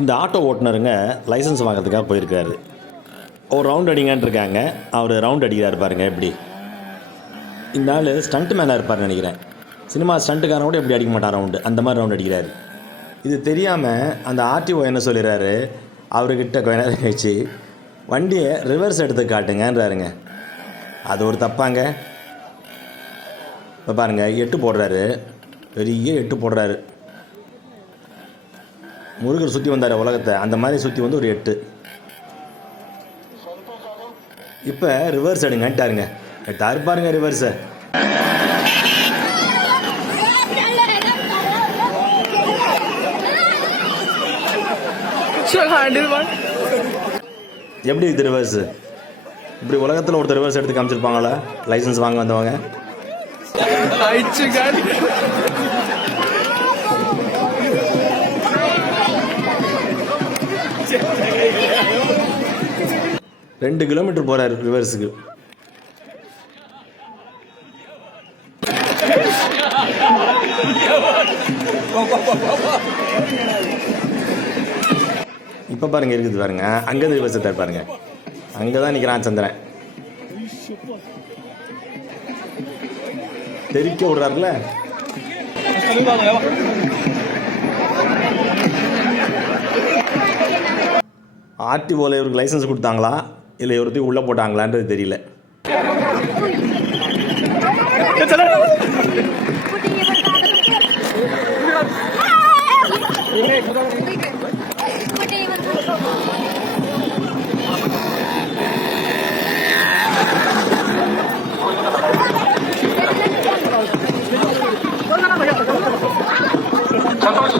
இந்த auto ஓட்டுநருங்க licence வாங்குறதுக்காக போயிருக்காரு. ஒரு ரவுண்ட் அடிங்கன்னு இருக்காங்க. அவர் ரவுண்ட் அடிக்கிறாரு பாருங்க எப்படி? இந்த ஆள் ஸ்டண்ட் மேனாக இருப்பார் நினைக்கிறேன். சினிமா ஸ்டண்ட்டுக்காரன் கூட எப்படி அடிக்க மாட்டார் ரவுண்டு அந்த மாதிரி ரவுண்ட் அடிக்கிறாரு. இது தெரியாமல் அந்த ஆர்டிஓ என்ன சொல்லிடுறாரு? அவர்கிட்ட கொஞ்ச நேரம் கழிச்சு வண்டியை ரிவர்ஸ் எடுத்து காட்டுங்கன்றாருங்க. அது ஒரு தப்பாங்க. இப்போ பாருங்கள் எட்டு போடுறாரு. பெரிய எட்டு போடுறாரு. முருகர் சுற்றி வந்தார் உலகத்தை. அந்த மாதிரி சுற்றி வந்து ஒரு எட்டு. இப்போ ரிவர்ஸ் எடுங்கன்ட்டாருங்க எட்டாரு பாருங்க ரிவர்ஸை. எப்படி இது ரிவர்ஸ் இப்படி உலகத்தில் ஒருத்தர் ரிவர்ஸ் எடுத்து காமிச்சிருப்பாங்களா? லைசன்ஸ் வாங்க வந்தவங்க. ரெண்டு கிலோமீட்டர் போகிறார் ரிவர்ஸுக்கு. இப்போ பாருங்க இருக்குது பாருங்க. அங்கேருந்து ரிவர்ஸ் எடுத்தார் பாருங்க. அங்கே தான் நிற்கிறான் சந்திரன். தெரிக்க விடுறாருல. ஆர்டிஓவில் இவருக்கு லைசன்ஸ் கொடுத்தாங்களா? இல்லை ஒருத்தையும் உள்ளே போட்டாங்களான்றது தெரியல. சந்தோஷ்.